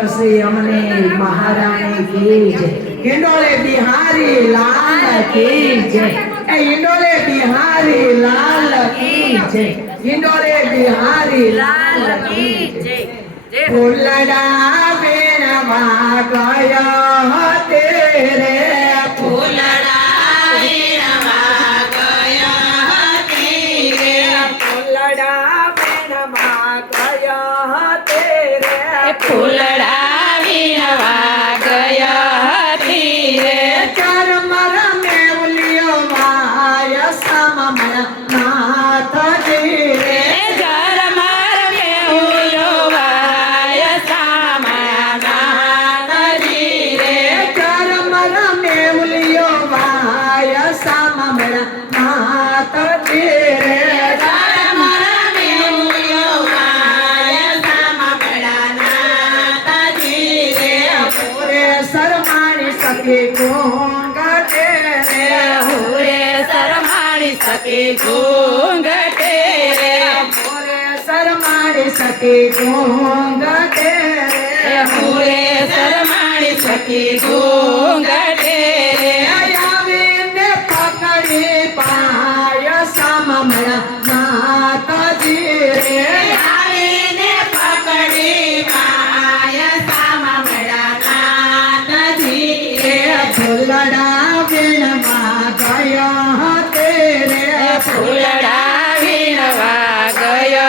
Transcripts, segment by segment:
श्री अमने महारानी की जय। इंडोले बिहारी लाल की जय। इंडोले बिहारी लाल की जय। इंडोले बिहारी लाल की जय। फूलड़ा बेनवा गया तेरे फूलड़ा बेनवा गया तेरे फूलड़ा बेनवा गया तेरे फूलड़ा विनवा गया धीरे चार मर में उलियो माया सममया नाथ धीरे जर मर में हुलो वाय सामनाथ धीरे चार मर में उलियो माया सममया नाथ धीरे जर मर में हुलो वाय सामनाथ धीरे पूरे सरमानी सके गोंगा तेरे हुरे सरमाणी सके घूंघटे पूरे सरमानी सके गोंगा तेरे हुरे सरमाणी सके घूंघटे आयावीने पकड़ी पाय सममया नाथ धीरे आईने पकड़ी माय सामनाथ धीरे फूलड़ा बिनवा गया तेरे फूलड़ा विनवा गया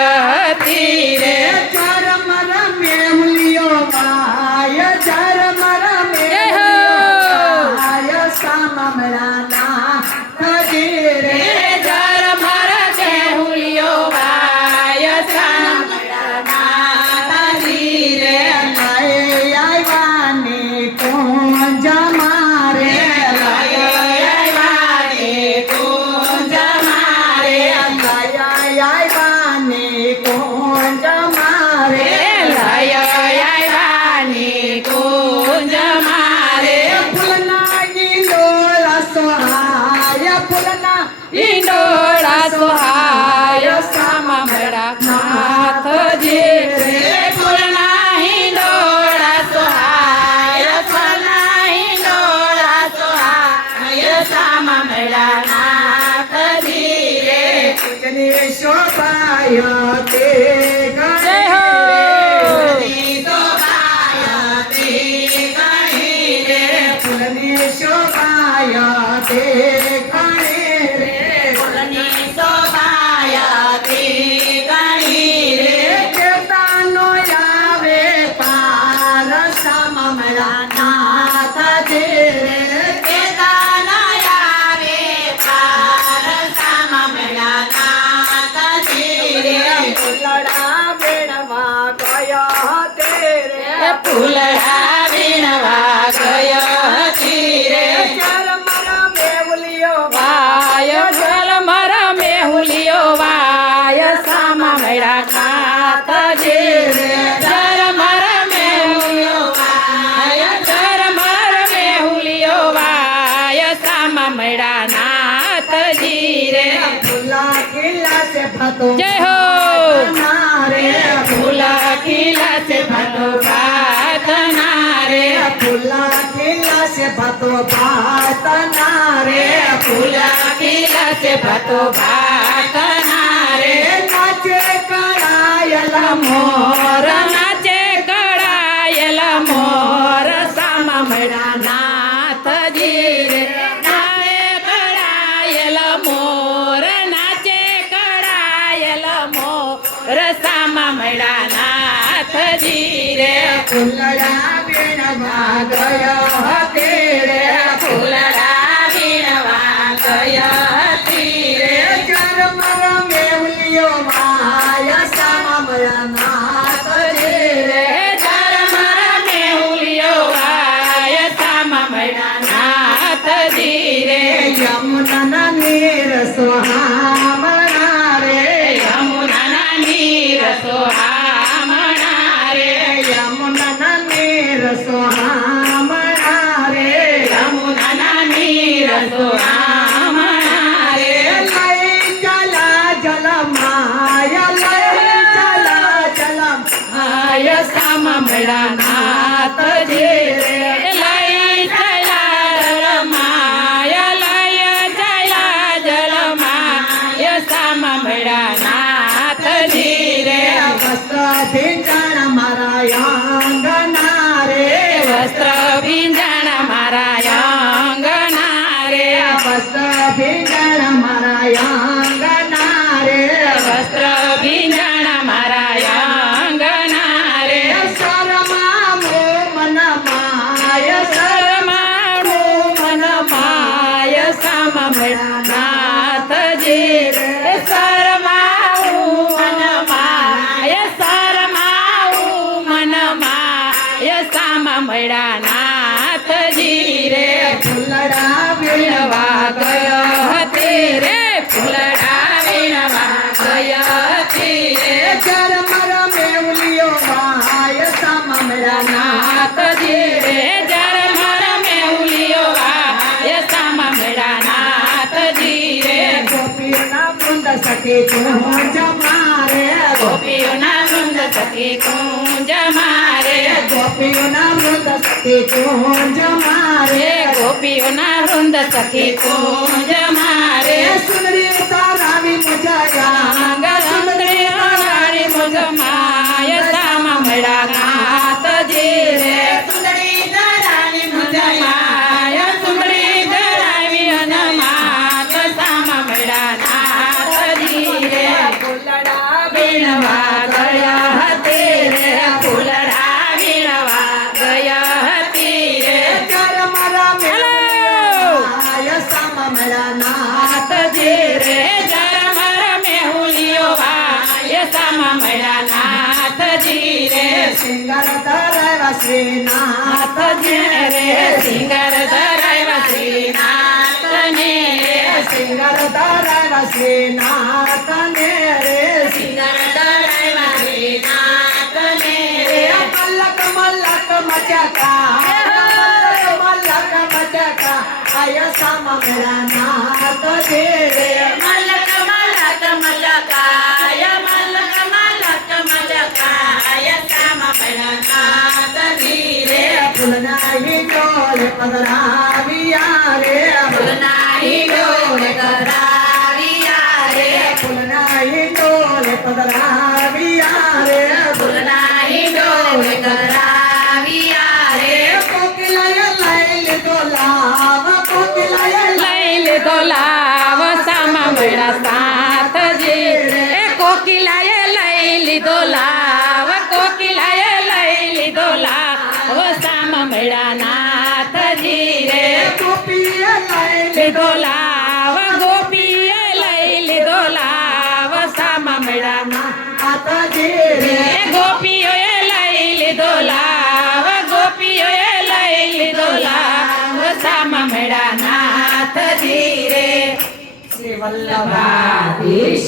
धीरे चरमर में हुलियो माय चरमर में जय हो। माय सममया नाथ धीरे जर मर के हुलियो वाय सामनाथ धीरे लय आईवाने कौन जमारे वाले कुंज मारे लय आईवाने कौन जमारे लय वाणी कुंज मारे फुलना इंडोला सोहाय फुलना इंडोळा सोहाय साममडा नाथ धीरे फुलना इंडोळा सोहाय फुलना इंडोळा सोहाय साममडा नाथ धीरे पूजनी शोभाय ते जय हो। फुलनी शोभाय ते गणे रे केतानो यावे पार सममया नाथ धीरे फुलड़ा बेनवा गया तेरे फूलड़ा विनवा गया धीरे चरमर में उलियो वाय जल मर में हुलियो वाय साममडा नाथ धीरे जर मर में हुलियो वाय जर मर में हुलियो वाय साममडा नाथ धीरे फुला किला से फतो जय हो। नारे फूला खिला से भतो बात नारे फुला किला से फतो बात नारे फूला खिला से भतो बात नारे नाचे करायल मोर नाचे कड़ायल मोर साममडा नाथ धीरे नाचे कड़ायल मोर नाचे कड़ायल मोर साममडा नाथ धीरे फुलड़ा बेनवा गया तेरे फूलड़ा विनवा गया धीरे चरमर में उलियो माया सममया नाथ धीरे जर मर में हुलियो वाय साममडा नाथ धीरे यमुना नीर सोहामना रे यमुना नीर सोहामणा रे यमुना नीर सोहामना रे નાથજી રે લઈ ચાલ્યા જલમાય લઈ ચાલ્યા જલમાય સામા મળ્યા નાથજી રે વસ્ત્ર ભીંજણ મારા અંગના રે વસ્ત્ર ભીંજણ મારા અંગના રે વસ્ત્ર ભીંજણ મારા અંગના રે વસ્ત્ર ભીંજણ મારા અંગના રે શરમા મન માય શરમાળું મન માય સામા મળ્યા નાથજી રે શરમાળું મન માય શરમાળું મન માય સામા મળ્યા નાથજી રે ફૂલડા વીણવા ગયો હતી રે ફૂલડા વીણવા ગયો હતી રે ચરમર મેવલિયો માય સામમડા નાથજી રે જળમર મેહુલિયો વાય સામા મળ્યા નાથજી રે ગોપીઓના વૃંદ સખી કુંજ મારે ગોપીઓના વૃંદ સખી કુંજ મારે ગોપીઓના વૃંદ સખી કુંજ મારે ગોપીઓના વૃંદ સખી કુંજ મારે સુંદરી તારાવી મુજાયા અંગ સુંદરી અનાળી મુજ માય સામા મળ્યા નાથજી રે સુંદરી દરાણી મુજ માય સુંદરી દરાવી અનમાત સામા મળ્યા નાથજી રે ફૂલડા વીણવા ગયા હતી રે ફૂલડા વીણવા ગયા હતી રે ચરમર મેવલિયો માય સામમડા નાથજી રે જળમર મેહુલિયો વાય સામા મળ્યા નાથજી રે સિંગર ધરવા શ્રીનાથ નાથજી રે સિંગર ધરાવ્યા શ્રીનાથને રે સિંગર ધરવા શ્રીનાથ ને રે સિંગર ધરાવ્યા શ્રીનાથને રે મલક મલક મચકા મલક મચકા આય સામમડા નાથ રે મલક મલક મલકાય મલક મલક મલકાય સામા મળ્યા નાથજી રે ફૂલના હિંડોળે પધરાવ્યા રે ફૂલના હિંડોળે કરાવ્યા રે ફૂલના હિંડોળે પધરાવ્યા રે ફૂલના હિંડોળે કરાવ્યા રે કોકિલાએ લઈ લીધો લાવ કોકિલાએ લઈ લીધો લાવ સામા મળ્યા સાથજી રે કોકિલાએ લઈ લીધો લાવ કોકિલાએ લઈ લીધો લાવ સામા મળ્યા નાથજી રે ગોપીએ લઈ લીધો લાવ ગોપીએ લઈ લીધો લાવ સામા મળ્યા નાથજી રે ગોપીઓએ લઈ લીધો લાવ ગોપીઓએ લઈ લીધો લાવ સામા મળ્યા નાથજી રે શ્રી વલ્લભાધીશ